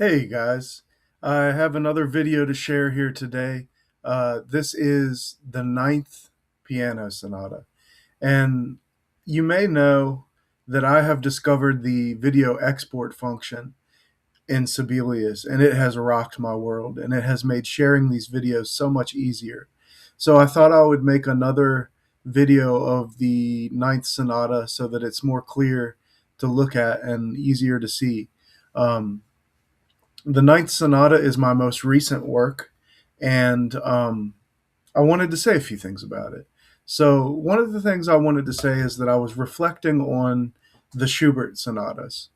Hey guys, I have another video to share here today. This is the Ninth Piano Sonata. And you may know that I have discovered the video export function in Sibelius, and it has rocked my world, and it has made sharing these videos so much easier. So I thought I would make another video of the Ninth Sonata so that it's more clear to look at and easier to see. Um, the Ninth Sonata is my most recent work, and I wanted to say a few things about it. So, one of the things I wanted to say is that I was reflecting on the Schubert sonatas.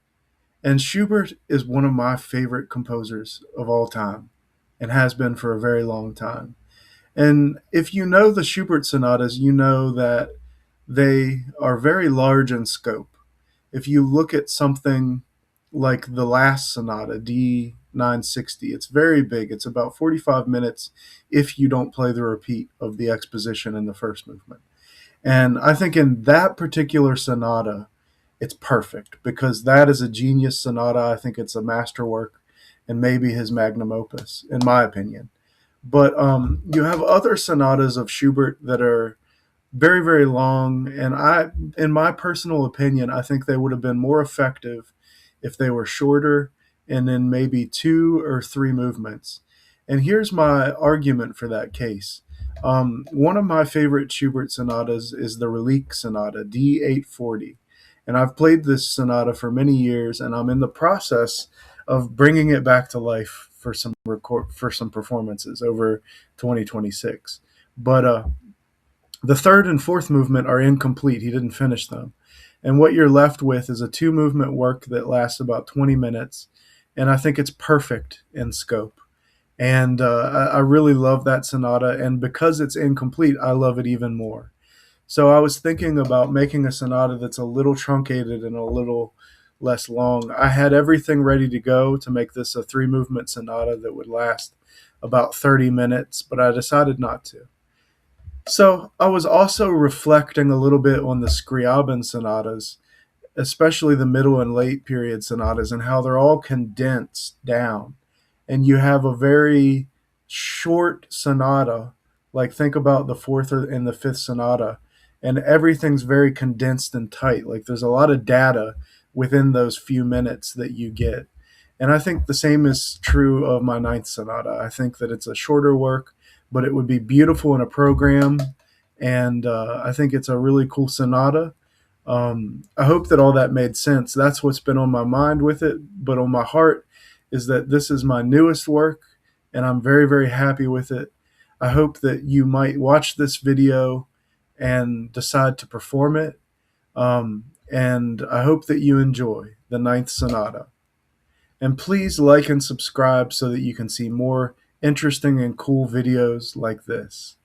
And Schubert is one of my favorite composers of all time and has been for a very long time. And if you know the Schubert sonatas, you know that they are very large in scope. If you look at something like the last sonata, D 960, it's very big. It's about 45 minutes if you don't play the repeat of the exposition in the first movement. And I think in that particular sonata, it's perfect because that is a genius sonata. I think it's a masterwork and maybe his magnum opus, in my opinion. But you have other sonatas of Schubert that are very, very long. And in my personal opinion, I think they would have been more effective if they were shorter and in maybe two or three movements. And here's my argument for that case. One of my favorite Schubert sonatas is the Relique Sonata, D840. And I've played this sonata for many years, and I'm in the process of bringing it back to life for some performances over 2026. But the third and fourth movement are incomplete. He didn't finish them. And what you're left with is a two movement work that lasts about 20 minutes. And I think it's perfect in scope. And I really love that sonata. And because it's incomplete, I love it even more. So I was thinking about making a sonata that's a little truncated and a little less long. I had everything ready to go to make this a three movement sonata that would last about 30 minutes, but I decided not to. So I was also reflecting a little bit on the Scriabin sonatas, especially the middle and late period sonatas, and how they're all condensed down. And you have a very short sonata, like think about the fourth and the fifth sonata, and everything's very condensed and tight. Like there's a lot of data within those few minutes that you get. And I think the same is true of my ninth sonata. I think that it's a shorter work, but it would be beautiful in a program. And I think it's a really cool sonata. I hope that all that made sense. That's what's been on my mind with it. But on my heart is that this is my newest work, and I'm very, very happy with it. I hope that you might watch this video and decide to perform it. And I hope that you enjoy the Ninth Sonata. And please like and subscribe so that you can see more interesting and cool videos like this.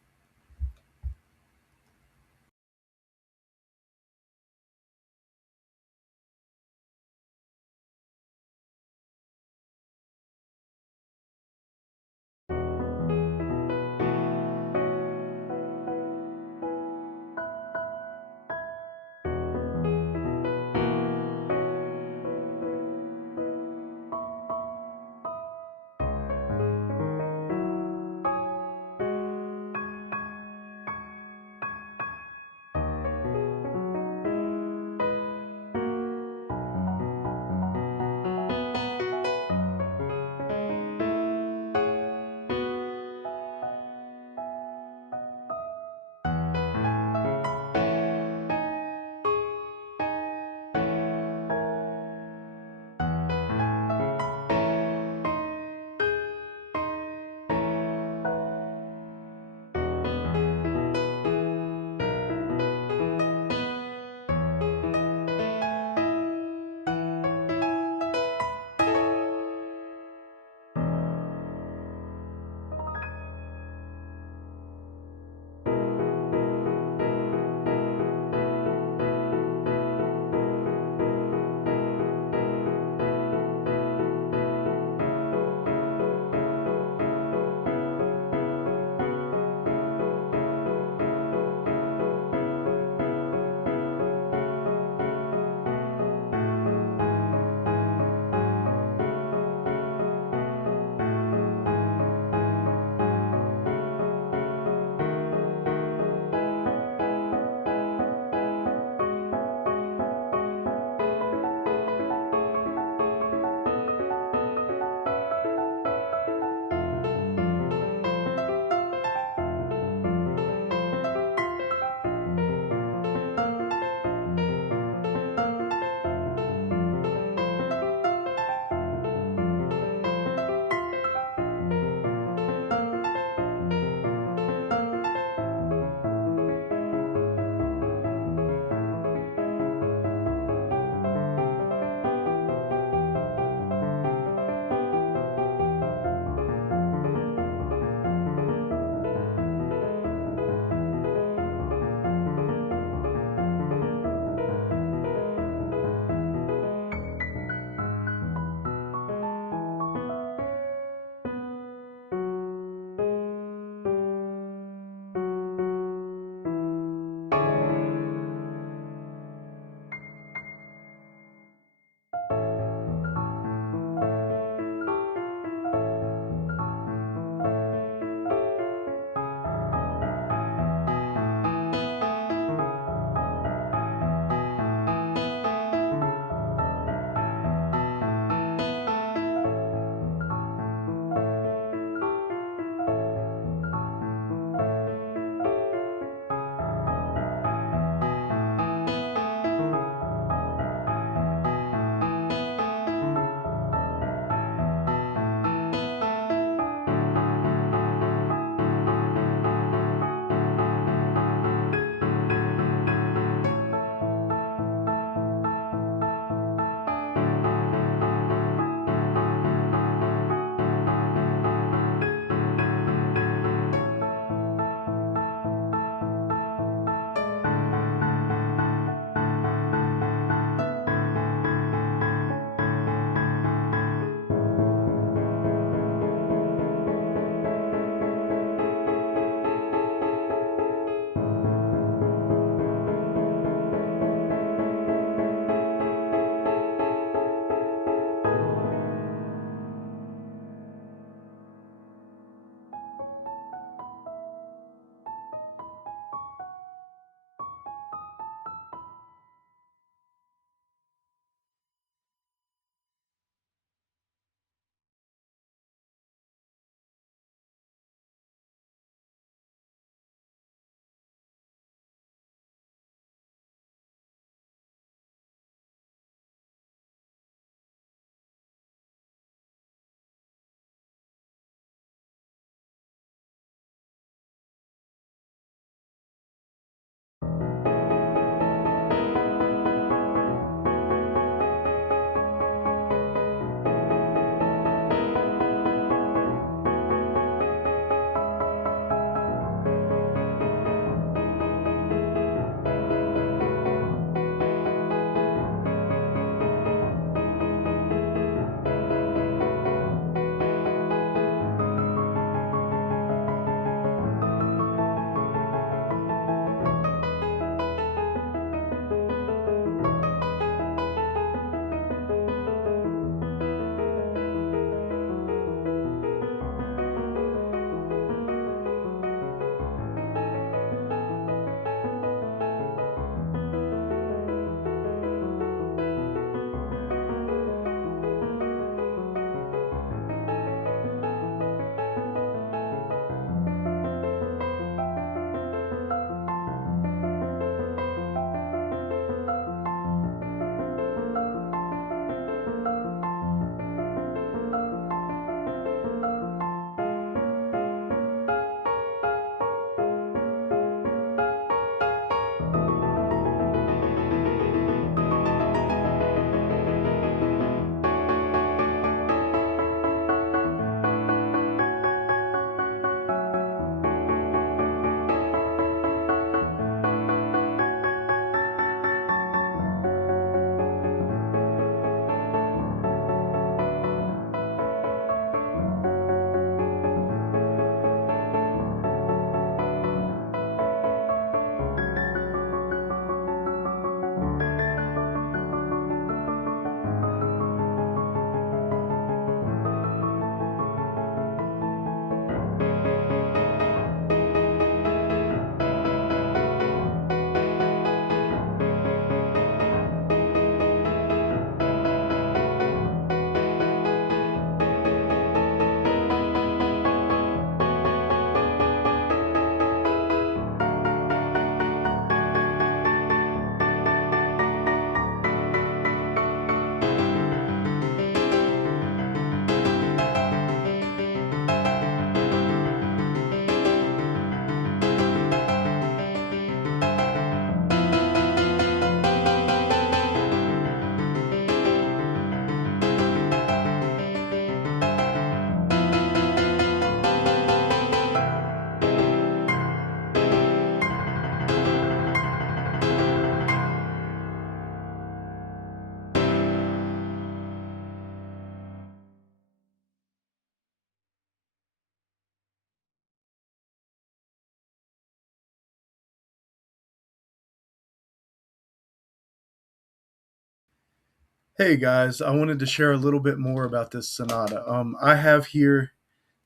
Hey guys, I wanted to share a little bit more about this sonata. I have here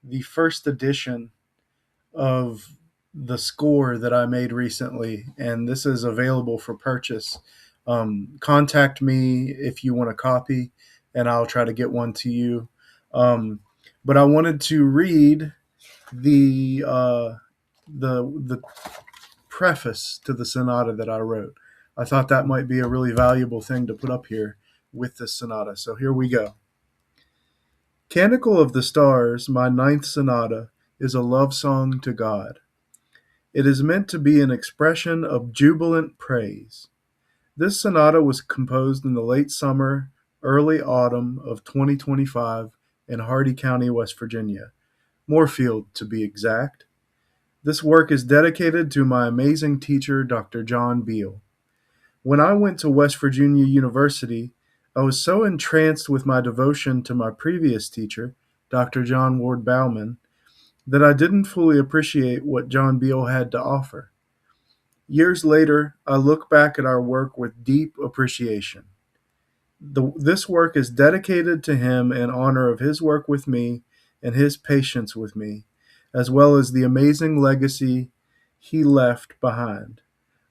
the first edition of the score that I made recently, and this is available for purchase. Contact me if you want a copy, and I'll try to get one to you. Um, but I wanted to read the uh, the preface to the sonata that I wrote. I thought that might be a really valuable thing to put up here with this sonata. So here we go. Canticle of the Stars, my ninth sonata, is a love song to God. It is meant to be an expression of jubilant praise. This sonata was composed in the late summer, early autumn of 2025 in Hardy County, West Virginia, Moorfield to be exact. This work is dedicated to my amazing teacher, Dr. John Beal. When I went to West Virginia University, I was so entranced with my devotion to my previous teacher, Dr. John Ward Bauman, that I didn't fully appreciate what John Beal had to offer. Years later, I look back at our work with deep appreciation. This work is dedicated to him in honor of his work with me and his patience with me, as well as the amazing legacy he left behind.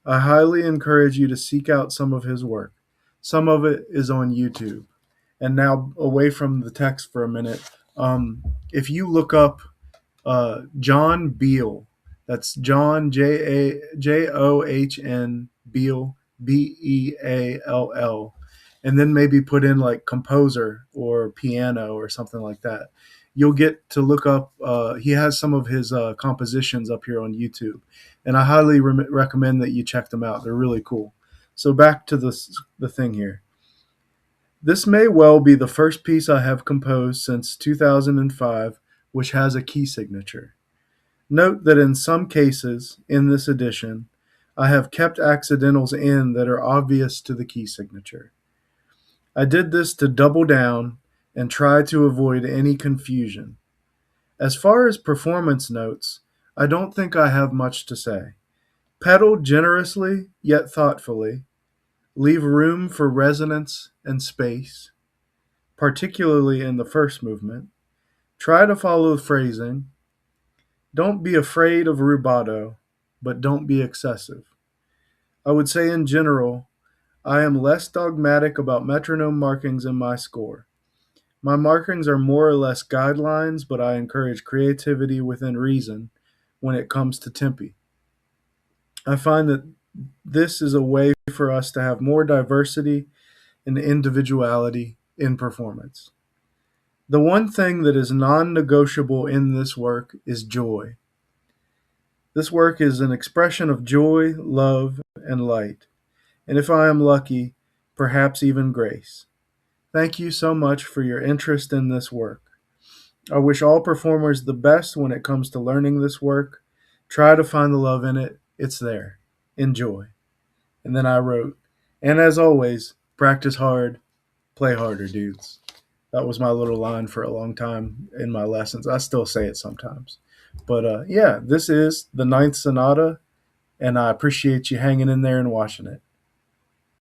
I highly encourage you to seek out some of his work. Some of it is on YouTube. And now, away from the text for a minute, if you look up John Beal, that's John John Beal Beall, and then maybe put in like composer or piano or something like that. You'll get to look up. He has some of his compositions up here on YouTube, and I highly recommend that you check them out. They're really cool. So back to the thing here. This may well be the first piece I have composed since 2005 which has a key signature. Note that in some cases in this edition, I have kept accidentals in that are obvious to the key signature. I did this to double down and try to avoid any confusion. As far as performance notes, I don't think I have much to say. Pedal generously yet thoughtfully, leave room for resonance and space, particularly in the first movement. Try to follow the phrasing. Don't be afraid of rubato, but don't be excessive. I would say in general, I am less dogmatic about metronome markings in my score. My markings are more or less guidelines, but I encourage creativity within reason when it comes to tempi. I find that this is a way for us to have more diversity and individuality in performance. The one thing that is non negotiable in this work is joy. This work is an expression of joy, love, and light, and if I am lucky, perhaps even grace. Thank you so much for your interest in this work. I wish all performers the best when it comes to learning this work. Try to find the love in it. It's there. Enjoy. And then I wrote, and as always, practice hard, play harder, dudes. That was my little line for a long time in my lessons. I still say it sometimes. But yeah, this is the ninth sonata, and I appreciate you hanging in there and watching it.